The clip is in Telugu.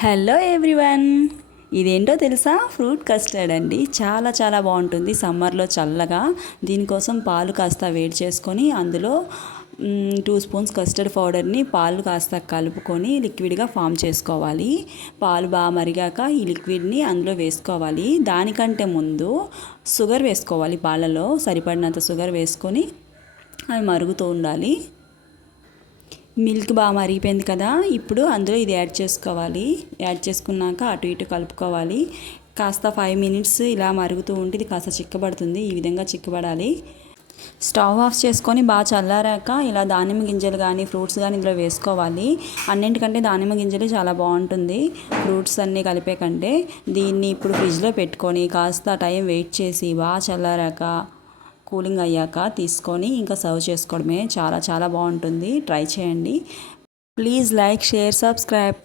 హలో ఎవ్రీవన్, ఇదేంటో తెలుసా? ఫ్రూట్ కస్టర్డ్ అండి. చాలా చాలా బాగుంటుంది సమ్మర్లో చల్లగా. దీనికోసం పాలు కాస్త వేడి చేసుకొని అందులో 2 స్పూన్స్ కస్టర్డ్ పౌడర్ని పాలు కాస్త కలుపుకొని లిక్విడ్గా ఫామ్ చేసుకోవాలి. పాలు బాగా మరిగాక ఈ లిక్విడ్ని అందులో వేసుకోవాలి. దానికంటే ముందు షుగర్ వేసుకోవాలి. పాలలో సరిపడినంత షుగర్ వేసుకొని అవి మరుగుతూ ఉండాలి. మిల్క్ బాగా మరిగిపోయింది కదా, ఇప్పుడు అందులో ఇది యాడ్ చేసుకోవాలి. యాడ్ చేసుకున్నాక అటు ఇటు కలుపుకోవాలి. కాస్త 5 మినిట్స్ ఇలా మరుగుతూ ఉంటే ఇది కాస్త చిక్కబడుతుంది. ఈ విధంగా చిక్కబడాలి. స్టవ్ ఆఫ్ చేసుకొని బాగా చల్లారాక ఇలా దానిమ్మ గింజలు కానీ ఫ్రూట్స్ కానీ ఇందులో వేసుకోవాలి. అన్నింటికంటే దానిమ్మ గింజలు చాలా బాగుంటుంది ఫ్రూట్స్ అన్నీ కలిపే కంటే. దీన్ని ఇప్పుడు ఫ్రిడ్జ్లో పెట్టుకొని కాస్త టైం వెయిట్ చేసి బాగా చల్లారాక కూలింగ్ అయ్యాక తీసుకొని ఇంకా సర్వ్ చేసుకోవడమే. చాలా చాలా బాగుంటుంది. ట్రై చేయండి. Please like, share, subscribe.